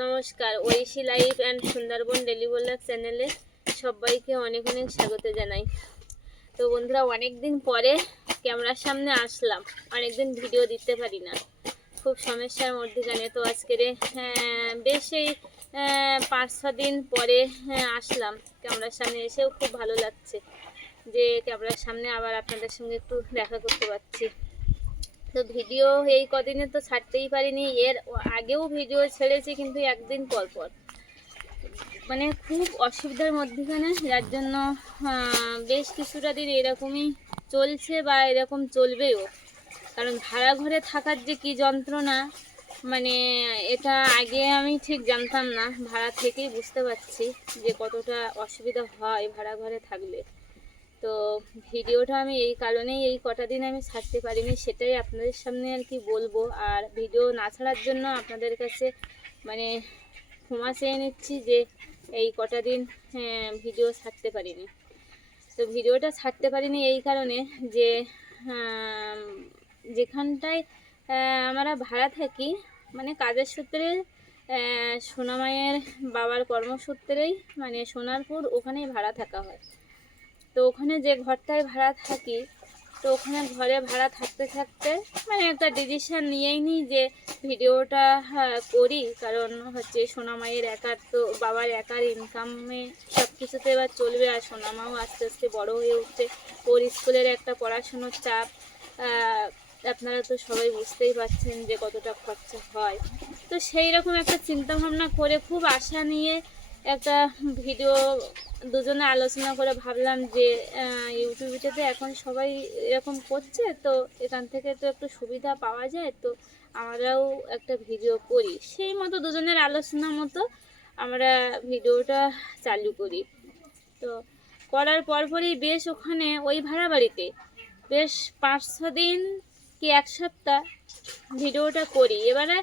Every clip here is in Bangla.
নমস্কার, Aishi life and Sundarban daily blog চ্যানেলে সবাইকে অনেক অনেক স্বাগত জানাই। তো বন্ধুরা, অনেক দিন পরে ক্যামেরার সামনে আসলাম। অনেক দিন ভিডিও দিতে পারি না, খুব সমস্যার মধ্যখানে। তো আজকের বেশ এই 5-6 দিন পরে আসলাম ক্যামেরার সামনে। এসেও খুব ভালো লাগছে যে ক্যামেরার সামনে আবার আপনাদের সঙ্গে একটু দেখা করতে পারছি। তো ভিডিও এই কদিনে তো ছাড়তেই পারিনি, এর আগেও ভিডিও ছেড়েছি কিন্তু একদিন পর পর, মানে খুব অসুবিধার মধ্যখানে, যার জন্য বেশ কিছুটা দিন এরকমই চলছে বা এরকম চলবেও। কারণ ভাড়া ঘরে থাকার যে কী যন্ত্রণা, মানে এটা আগে আমি ঠিক জানতাম না, ভাড়া থেকেই বুঝতে পারছি যে কতটা অসুবিধা হয় ভাড়া ঘরে থাকলে। তো ভিডিওটা আমি এই কারণেই এই কটা দিন আমি ছাড়তে পারিনি, সেটাই আপনাদের সামনে আর কি বলবো। আর ভিডিও না ছাড়ার জন্য আপনাদের কাছে মানে ক্ষমা চেয়ে নিচ্ছি যে এই কটা দিন ভিডিও ছাড়তে পারিনি। তো ভিডিওটা ছাড়তে পারিনি এই কারণে যে যেখানটায় আমরা ভাড়া থাকি, মানে কাজের সূত্রে, সোনামায়ের বাবার কর্মসূত্রেই, মানে সোনারপুর, ওখানেই ভাড়া থাকা হয়। তো ওখানে যে ঘরটায় ভাড়া থাকি, তো ওখানে ঘরে ভাড়া থাকতে থাকতে মানে একটা ডিসিশান নিয়েই নিই যে ভিডিওটা করি। কারণ হচ্ছে সোনামায়ের একার, তো বাবার একার ইনকামে সব কিছুতে এবার চলবে। আর সোনামাও আস্তে আস্তে বড় হয়ে উঠছে, ওর স্কুলের একটা পড়াশুনোর চাপ, আপনারা তো সবাই বুঝতেই পারছেন যে কতটা খরচা হয়। তো সেই রকম একটা চিন্তা ভাবনা করে খুব আশা নিয়ে একটা ভিডিও দুজনে আলোচনা করে ভাবলাম যে ইউটিউবেতে এখন সবাই এরকম করছে, তো এখান থেকে তো একটু সুবিধা পাওয়া যায়, তো আমরাও একটা ভিডিও করি। সেই মতো দুজনের আলোচনা মতো আমরা ভিডিওটা চালু করি। তো করার পরপরই বেশ ওখানে ওই ভাড়া বাড়িতে বেশ 5-6 দিন কি 1 সপ্তাহ ভিডিওটা করি। এবারে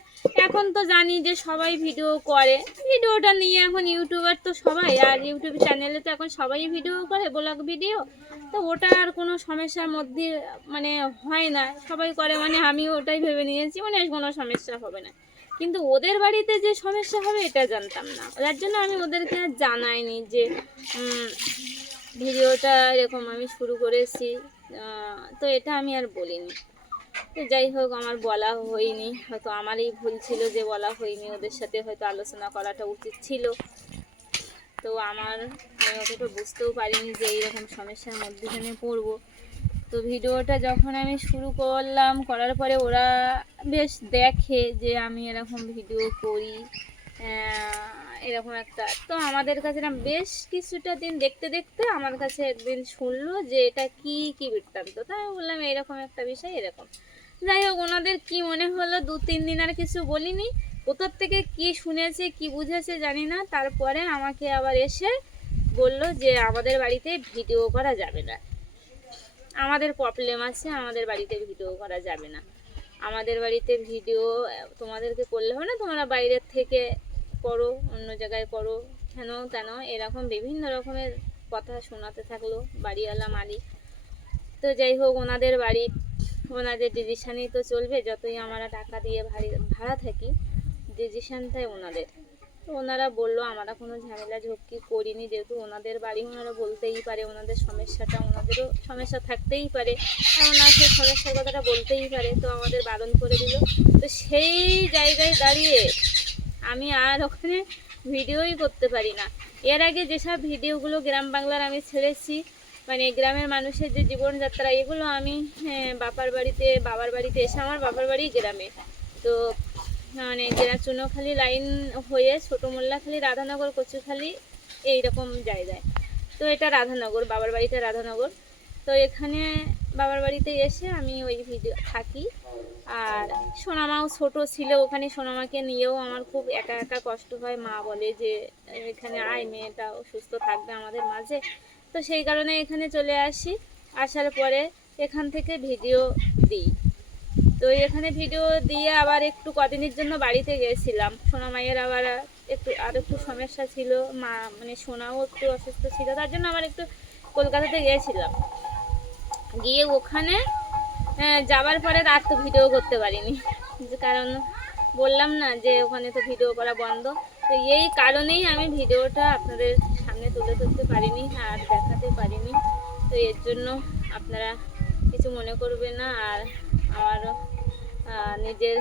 এখন তো জানি যে সবাই ভিডিও করে, ভিডিওটা নিয়ে এখন ইউটিউবার তো সবাই, আর ইউটিউব চ্যানেলে তো এখন সবাই ভিডিও করে, ব্লগ ভিডিও। তো ওটা আর কোনো সমস্যার মধ্যে মানে হয় না, সবাই করে, মানে আমিও ওটাই ভেবে নিয়েছি মানে কোনো সমস্যা হবে না। কিন্তু ওদের বাড়িতে যে সমস্যা হবে এটা জানতাম না, যার জন্য আমি ওদেরকে আর জানাইনি যে ভিডিওটা এরকম আমি শুরু করেছি। তো এটা আমি আর বলিনি। তো যাই হোক, আমার বলা হয়নি, হয়তো আমারই ভুল ছিল যে বলা হয়নি, ওদের সাথে হয়তো আলোচনা করাটা উচিত ছিল। তো আমি অতটা বুঝতেও পারিনি যে এইরকম সমস্যার মধ্যখানে পড়বো। তো ভিডিওটা যখন আমি শুরু করলাম, করার পরে ওরা বেশ দেখে যে আমি এরকম ভিডিও করি, এরকম একটা। তো আমাদের কাছে না বেশ কিছুটা দিন দেখতে দেখতে আমার কাছে একদিন শুনলো যে এটা কি কি বৃত্তান্ত। তাই আমি বললাম এরকম একটা বিষয়, এরকম। যাই হোক, ওনাদের কি মনে হলো, 2-3 দিন আর কিছু বলিনি। কোথার থেকে কি শুনেছে কি বুঝেছে জানি না, তারপরে আমাকে আবার এসে বলল যে আমাদের বাড়িতে ভিডিও করা যাবে না, আমাদের প্রবলেম আছে, আমাদের বাড়িতে ভিডিও করা যাবে না, আমাদের বাড়িতে ভিডিও তোমাদেরকে করলে হবে না, তোমরা বাইরের থেকে করো, অন্য জায়গায় করো, কেন তেন, এরকম বিভিন্ন রকমের কথা শোনাতে থাকলো বাড়িওয়ালা মালিক। তো যাই হোক, ওনাদের বাড়ি, ওনাদের ডিসিশানই তো চলবে, যতই আমরা টাকা দিয়ে ভাড়া থাকি, ডিসিশানটাই ওনাদের। তো ওনারা বললো আমরা কোনো ঝামেলা ঝক্কি করিনি, যেহেতু ওনাদের বাড়ি, ওনারা বলতেই পারে ওনাদের সমস্যাটা, ওনাদেরও সমস্যা থাকতেই পারে, আর ওনার সেই সমস্যার কথাটা বলতেই পারে। তো আমাদের বারণ করে দিল। তো সেই জায়গায় দাঁড়িয়ে আমি আর ওখানে ভিডিওই করতে পারি না। এর আগে যেসব ভিডিওগুলো গ্রাম বাংলার আমি ছেড়েছি, মানে গ্রামের মানুষের যে জীবনযাত্রা, এগুলো আমি বাবার বাড়িতে এসে, আমার বাবার বাড়ি গ্রামে, তো মানে চুনোখালি লাইন হয়ে ছোটো মোল্লাখালি, রাধানগর, কচুখালি, এইরকম জায়গায়। তো এটা রাধানগর, বাবার বাড়িটা রাধানগর। তো এখানে বাবার বাড়িতে এসে আমি ওই ভিডিও থাকি। আর সোনামাও ছোট ছিল, ওখানে সোনামাকে নিয়েও আমার খুব একা একা কষ্ট হয়। মা বলে যে এখানে আয়, মেয়েটাও সুস্থ থাকবে আমাদের মাঝে। তো সেই কারণে এখানে চলে আসি। আসার পরে এখান থেকে ভিডিও দিই। তো এখানে ভিডিও দিয়ে আবার একটু কদিনের জন্য বাড়িতে গিয়েছিলাম। সোনামাইয়ের আবার একটু সমস্যা ছিল, মা মানে সোনাও একটু অসুস্থ ছিল, তার জন্য আবার একটু কলকাতাতে গিয়েছিলাম। গিয়ে ওখানে যাবার পরে আর তো ভিডিও করতে পারিনি, কারণ বললাম না যে ওখানে তো ভিডিও করা বন্ধ। তো এই কারণেই আমি ভিডিওটা আপনাদের সামনে তুলে ধরতে পারিনি আর দেখাতে পারিনি। তো এর জন্য আপনারা কিছু মনে করবেন না, আর আমার নিজের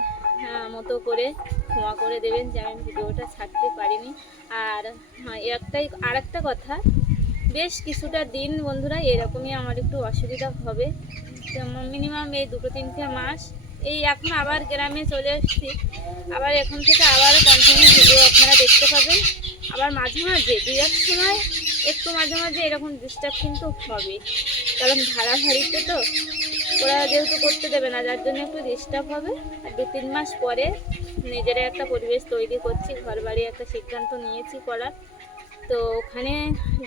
মতো করে ক্ষমা করে দেবেন যে আমি ভিডিওটা ছাড়তে পারিনি। আর আরেকটা কথা, বেশ কিছুটা দিন বন্ধুরা এরকমই আমার একটু অসুবিধা হবে, মিনিমাম এই 2-3টে মাস। এই এখন আবার গ্রামে চলে এসেছি, আবার এখন থেকে আবার কন্টিনিউ ভিডিও আপনারা দেখতে পাবেন। আবার মাঝে মাঝে 2-1 সময় একটু মাঝে মাঝে এরকম ডিস্টার্ব কিন্তু হবে, কারণ ভাড়া ভাড়িতে তো ওরা যেহেতু করতে দেবে না, যার জন্য একটু ডিস্টার্ব হবে। আর 2-3 মাস পরে নিজেরা একটা পরিবেশ তৈরি করছি, ঘর বাড়ি একটা সিদ্ধান্ত নিয়েছি করার। তো ওখানে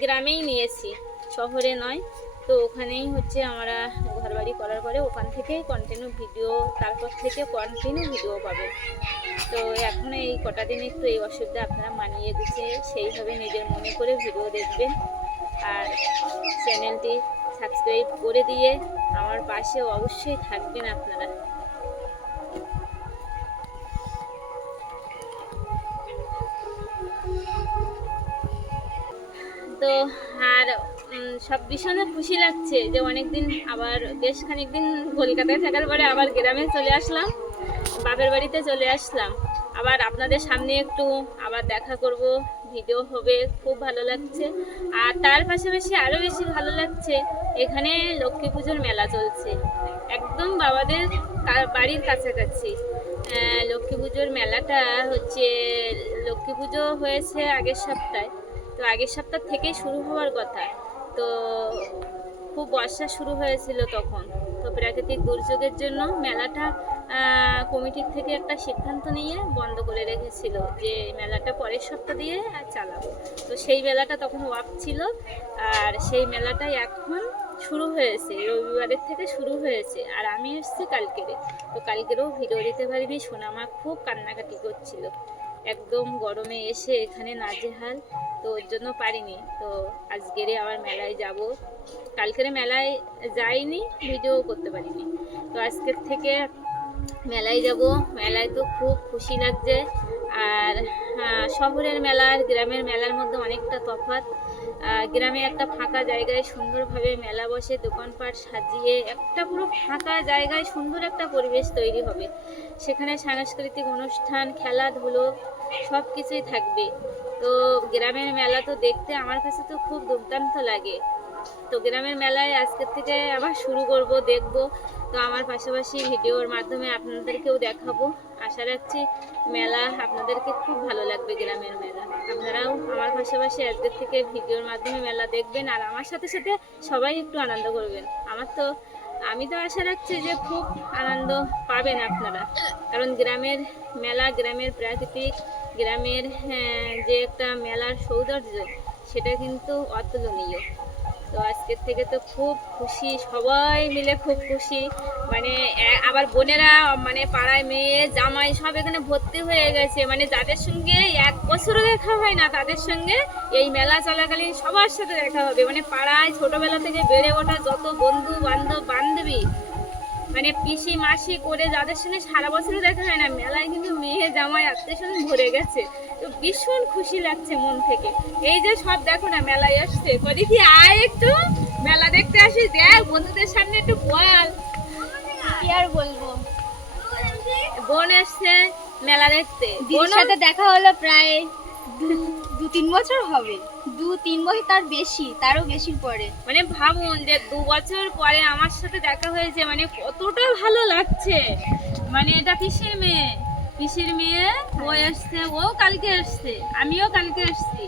গ্রামেই নিয়েছি, শহরে নয়। তো ওখানেই হচ্ছে আমরা ঘরবাড়ি করার পরে ওখান থেকেই কন্টিনিউ ভিডিও, তারপর থেকে কন্টিনিউ ভিডিও পাবে। তো এখন এই কটা দিন একটু এই অসুবিধা আপনারা মানিয়ে গুছিয়ে সেইভাবে নিজের মনে করে ভিডিও দেখবেন, আর চ্যানেলটি সাবস্ক্রাইব করে দিয়ে আমার পাশে অবশ্যই থাকবেন আপনারা। তো আর সব ভীষণ খুশি লাগছে যে অনেকদিন আবার বেশ খানিকদিন কলকাতায় থাকার পরে আবার গ্রামে চলে আসলাম, বাপের বাড়িতে চলে আসলাম। আবার আপনাদের সামনে একটু আবার দেখা করব, ভিডিও হবে, খুব ভালো লাগছে। আর তার পাশাপাশি আরও বেশি ভালো লাগছে, এখানে লক্ষ্মী পুজোর মেলা চলছে একদম বাবাদের বাড়ির কাছাকাছি। লক্ষ্মী পুজোর মেলাটা হচ্ছে, লক্ষ্মী পুজো হয়েছে আগের সপ্তাহে, তো আগের সপ্তাহ থেকেই শুরু হওয়ার কথা। তো খুব বর্ষা শুরু হয়েছিল তখন, তো প্রাকৃতিক দুর্যোগের জন্য মেলাটা কমিটির থেকে একটা সিদ্ধান্ত নিয়ে বন্ধ করে রেখেছিল যে মেলাটা পরের সপ্তাহ দিয়ে আর চালাবো। তো সেই মেলাটা তখন অফ ছিল, আর সেই মেলাটাই এখন শুরু হয়েছে, রবিবারের থেকে শুরু হয়েছে। আর আমি এসেছি কালকেরে, তো কালকেরেও ভিডিও দিতে পারিনি, সোনামা খুব কান্নাকাটি করছিল, একদম গরমে এসে এখানে নাজেহাল, তো ওর জন্য পারিনি। তো আজকেরে আবার মেলায় যাব, কালকেরে মেলায় যাইনি, ভিডিও করতে পারিনি। তো আজকের থেকে মেলায় যাব, মেলায় তো খুব খুশি লাগছে। আর শহরের মেলা আর গ্রামের মেলার মধ্যে অনেকটা তফাৎ। গ্রামে একটা ফাঁকা জায়গায় সুন্দরভাবে মেলা বসে, দোকানপাট সাজিয়ে একটা পুরো ফাঁকা জায়গায় সুন্দর একটা পরিবেশ তৈরি হবে, সেখানে সাংস্কৃতিক অনুষ্ঠান, খেলাধুলো সব কিছুই থাকবে। তো গ্রামের মেলা তো দেখতে আমার কাছে তো খুব দুর্দান্ত লাগে। তো গ্রামের মেলায় আজকের থেকে আবার শুরু করব, দেখব। তো আমার পাশাপাশি ভিডিওর মাধ্যমে আপনাদেরকেও দেখাবো, আশা রাখছি মেলা আপনাদেরকে খুব ভালো লাগবে। গ্রামের মেলা আপনারাও আমার পাশাপাশি আজকের থেকে ভিডিওর মাধ্যমে মেলা দেখবেন, আর আমার সাথে সাথে সবাই একটু আনন্দ করবেন। আমি তো আশা রাখছি যে খুব আনন্দ পাবেন আপনারা, কারণ গ্রামের মেলা, গ্রামের প্রাকৃতিক, গ্রামের যে একটা মেলার সৌন্দর্য, সেটা কিন্তু অতুলনীয়। তো আজকের থেকে তো খুব খুশি, সবাই মিলে খুব খুশি। মানে আবার বোনেরা, মানে পাড়ায় মেয়ে জামাই সব এখানে ভর্তি হয়ে গেছে, মানে যাদের সঙ্গে 1 বছরও দেখা হয় না তাদের সঙ্গে এই মেলা চলাকালীন সবার সাথে দেখা হবে। মানে পাড়ায় ছোটবেলা থেকে বেড়ে ওঠা যত বন্ধু বান্ধব বান্ধবী, মানে পিসি মাসি করে যাদের সঙ্গে সারা বছরে দেখা হয় না, মেলায় কিন্তু মেয়ে জামাই আত্মীয়স্বজন ভরে গেছে। তো ভীষণ খুশি লাগছে মন থেকে। এই যে সব দেখো না মেলায় আসছে, কদি কি আয় একটু মেলা দেখতে আসিস, দেখ বন্ধুদের সামনে একটু বল। কি আর বলবো, বোন এসছে মেলা দেখতে, দিদির সাথে দেখা হলো প্রায় 2-3 বছর হবে, 2-3 বছর, তার বেশি, তারও বেশির পরে। মানে ভাবুন যে 2 বছর পরে আমার সাথে দেখা হয়েছে, মানে কতটা ভালো লাগছে। মানে এটা পিসির মেয়ে, ও এসছে, ও কালকে এসছে, আমিও কালকে এসছি।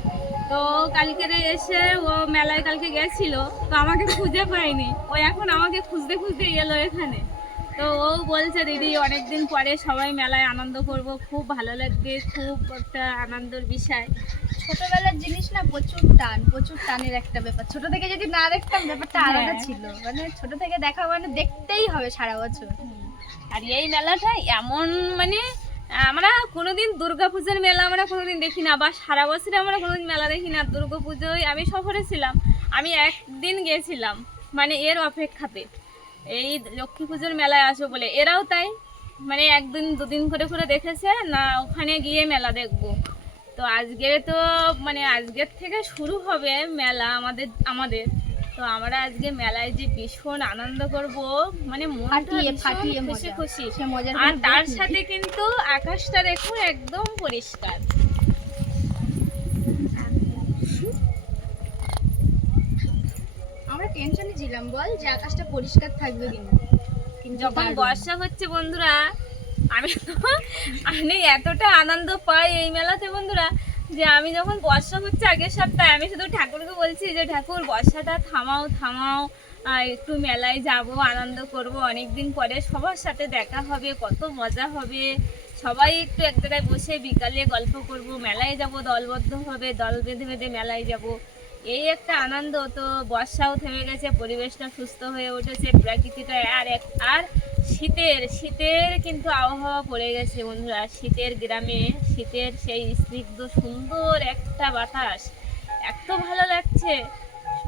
তো কালকে এসে ও মেলায় কালকে গেছিল, তো আমাকে খুঁজে পাইনি, ও এখন আমাকে খুঁজতে খুঁজতে এলো এখানে। তো ও বলছে দিদি অনেকদিন পরে সবাই মেলায় আনন্দ করব, খুব ভালো লাগবে, খুব একটা আনন্দের বিষয়। ছোটবেলার জিনিস না, প্রচুর টানের একটা ব্যাপার। ছোট থেকে যদি না দেখতাম ব্যাপারটা আলাদা ছিল, মানে ছোট থেকে দেখা মানে দেখতেই হবে সারা বছর। আর এই মেলাটা এমন, মানে আমরা কোনোদিন দুর্গাপূজার মেলা আমরা কোনোদিন দেখি না, বা সারা বছরে আমরা কোনোদিন মেলা দেখি না। দুর্গাপুজোয় আমি শহরে ছিলাম, আমি একদিন গিয়েছিলাম, মানে এর অপেক্ষাতে এই লক্ষ্মী পুজোর মেলায় আসো বলে। এরাও তাই, মানে একদিন দুদিন করে করে দেখেছে না ওখানে গিয়ে মেলা দেখবো। তো আজকে তো মানে আজকের থেকে শুরু হবে মেলা আমাদের তো আমরা আজকে মেলায় যে ভীষণ আনন্দ করব, মানে মনটা ফাটিয়ে খুশি মজা। খুশি। সে মজার আর কোনো তার শেষ নেই। সাথে কিন্তু আকাশটা দেখুন একদম পরিষ্কার। আমরা টেনশনে ছিলাম বল যে আকাশটা পরিষ্কার থাকবে কিনা, কিন্তু যখন দারুণ। বর্ষা হচ্ছে বন্ধুরা, আমি এতটা আনন্দ পাই এই মেলাতে বন্ধুরা, যে আমি যখন বর্ষা হচ্ছে আগের সপ্তাহে আমি শুধু ঠাকুরকে বলছি যে ঠাকুর বর্ষাটা থামাও থামাও, একটু মেলায় যাব, আনন্দ করব, অনেকদিন পরে সবার সাথে দেখা হবে, কত মজা হবে, সবাই একটু এক জায়গায় বসে বিকালে গল্প করব, মেলায় যাব, দলবদ্ধ হবে, দল বেঁধে বেঁধে মেলায় যাব, এই একটা আনন্দ। তো বর্ষাও থেমে গেছে, পরিবেশটা সুস্থ হয়ে উঠেছে, প্রকৃতিটা আর শীতের কিন্তু আবহাওয়া পড়ে গেছে বন্ধুরা। শীতের গ্রামে শীতের সেই স্নিগ্ধ সুন্দর একটা বাতাস এত ভালো লাগছে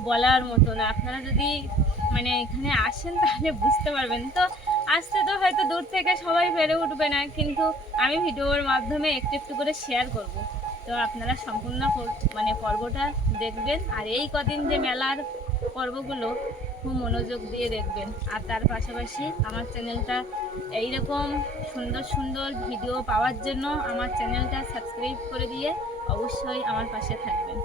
বলার মতো না। আপনারা যদি মানে এখানে আসেন তাহলে বুঝতে পারবেন। তো আসতে তো হয়তো দূর থেকে সবাই পেরে উঠবে না, কিন্তু আমি ভিডিওর মাধ্যমে একটু একটু করে শেয়ার করব। তো আপনারা সম্পূর্ণ মানে পর্বটা দেখবেন, আর এই কদিন যে মেলার পর্বগুলো খুব মনোযোগ দিয়ে দেখবেন। আর তার পাশাপাশি আমার চ্যানেলটা এইরকম সুন্দর সুন্দর ভিডিও পাওয়ার জন্য আমার চ্যানেলটা সাবস্ক্রাইব করে দিয়ে অবশ্যই আমার পাশে থাকবেন।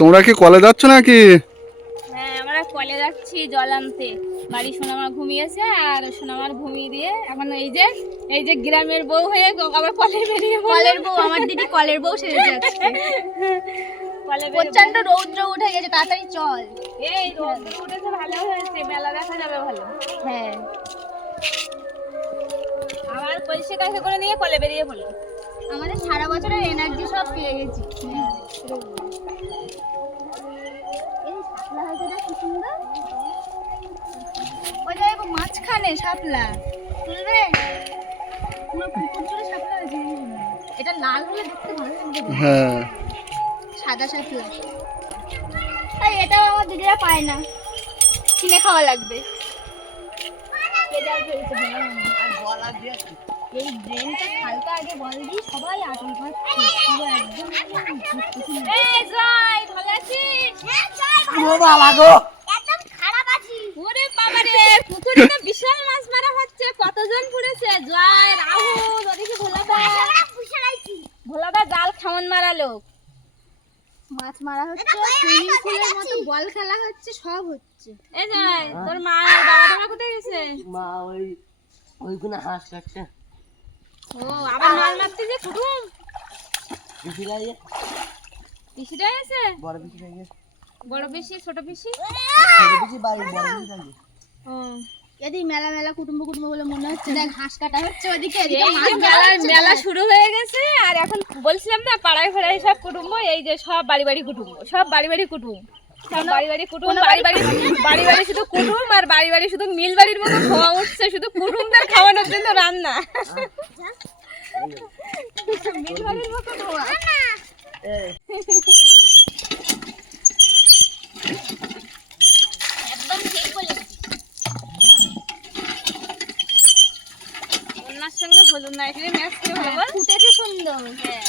তোমরা কি কলে যাচ্ছ নাকি? হ্যাঁ, আমরা কলে যাচ্ছি জল আনতে। বাড়ি সোনামা ঘুমিয়েছে, আর সোনামার ঘুমিয়ে দিয়ে এখন এই যে গ্রামের বউ হয়ে আবার কলে বেরিয়ে কলের বউ, আমার দিদি কলের বউ সেজে যাচ্ছে। প্রচন্ড রৌদ্র উঠে গেছে, তাড়াতাড়ি চল। এই রোদ উঠেছে, ভালো হয়েছে, মেলা দেখা যাবে ভালো। হ্যাঁ, আবার পরিষ্কার করে নিয়ে কলে বেরিয়ে পড়লো। আমাদের সারা বছরের এনার্জি সব পেয়ে গেছি। ওই দেখো মাঝখানে শাপলা তুলবে, পুরো পুকুর জুড়ে শাপলা হয়েছে। এটা লাল হলে দেখতে ভালো লাগবে। হ্যাঁ, সাদা শাপলা। তাই এটাও আমার দিদিরা পায় না, কিনে খাওয়া লাগবে। এই ড্রেনটা খালটা আগে বল দিই, সবাই আটল পাচ্ছে পুরো একদম। এই জয়, ভালো আছিস? একদম খারাপ আছি। ওরে বাবা রে, পুকুরে তো বিশাল মাছ মারা হচ্ছে, কতজন পড়েছে? জয়, রাহুল, ওদিকে ভোলাদা জাল খামন মারালো। মাছ মারা হচ্ছে, সুইমিং পুলের মতো বল খেলা হচ্ছে, সব হচ্ছে। এই জয়, তোর মা আর বাবা তোমার কোথায় গেছে? মা ওইখানে হাঁস কাটছে। ও, আবার মাল মারতে যে কুটুম পিসিরা ইয়ে, পিসিটা এসে? বড় পিসিরা ইয়ে, বড় পিসি, ছোট পিসি? ছোট পিসি বাড়ি, বড় পিসিরা ইয়ে। ও, এদিকে মেলা মেলা কুটুম্ব কুটুম্ব বলে মনে হচ্ছে। দেখ হাঁস কাটা হচ্ছে ওদিকে, এই এদিকে যে মাছ ধরা হচ্ছে। মেলা শুরু হয়ে গেছে, আর এখন বলছিলাম না পাড়ায় ফাড়ায় সব কুটুম্ব, এই যে সব বাড়ি বাড়ি কুটুম্ব, সব বাড়ি বাড়ি কুটুম, সব বাড়ি বাড়ি কুটুম, বাড়ি বাড়ি শুধু কুটুম, আর বাড়ি বাড়ি শুধু মিল বাড়ির মতো খাওয়া উঠছে, শুধু কুটুমদের খাওয়ানোর জন্য রান্না। মিল বাড়ির মতো খাওয়া। একদম ঠিক বলেছিস। ওনার সঙ্গে হলুদ না এখানে ম্যাচ করে ভালো বল। ফুটেছে সুন্দর। হ্যাঁ।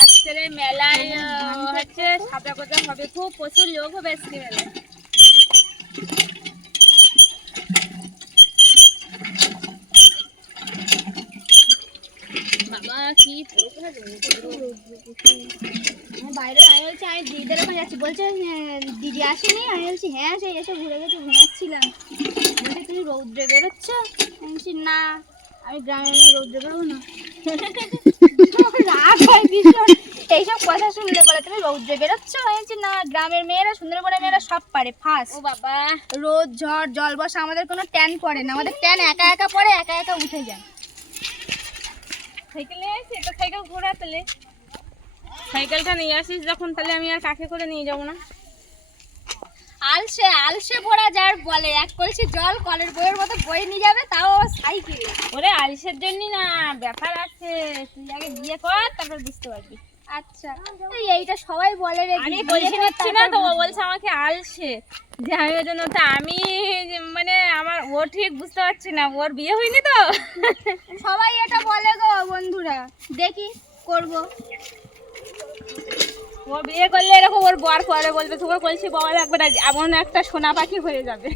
আজকের এই মেলায় হচ্ছে সাদা কথা হবে, খুব প্রচুর লোক হবে আজকে মেলায়। বাবা কি বাইরে আমি বলছি আমি দিদিদের ওখানে যাচ্ছি, বলছে দিদি আসেনি। আমি বলছি হ্যাঁ, সেই এসে ঘুরে গেছে, ঘুমাচ্ছিলাম। বলছে তুমি রৌদ্রে বেরোচ্ছ? আমি বলছি না, আমি গ্রামের মেয়ে রৌদ্রে বেরোবো না। রাগ হয় ভীষণ এইসব কথা শুনলে। বলে তুমি রৌদ্রে বেরোচ্ছ? আমি বলছি না, গ্রামের মেয়েরা, সুন্দরবনের মেয়েরা সব পারে ফার্স্ট। ও বাবা, রোদ ঝড় জল বর্ষা আমাদের কোনো ট্যান পড়ে না, আমাদের ট্যান একা একা পড়ে, একা একা উঠে যায়। সাইকেল নিয়ে আসিস? একটা সাইকেল ঘোরা, তাহলে সাইকেলটা নিয়ে আসিস যখন, তাহলে আমি আর কাকে করে নিয়ে যাবো না। আলসে আলসে ভরা যার বলে, এক কলসি জল কলের বইয়ের মতো বয়ে নিয়ে যাবে, তাও সাইকেল। ওরে আলিশের জন্য না, ব্যাপার আছে, তুই আগে বিয়ে কর তারপর বুঝতে পারবি। আচ্ছা এইটা সবাই বলে রে আমি দিদি, বলতে এসে পারছি না তো, ও তারপর বলছে আমাকে আলসে, যে আমি ওই জন্য তো আমি মানে আমার ও ঠিক বুঝতে পারছি না, ওর বিয়ে হয়নি তো। সবাই এটা বলে গো বন্ধুরা, দেখি করব। ও বিয়ে করলে এরকম ওর বর পরে বলবে, তোমার বলছি বাবা লাগবে না, এমন একটা সোনা পাখি হয়ে যাবে।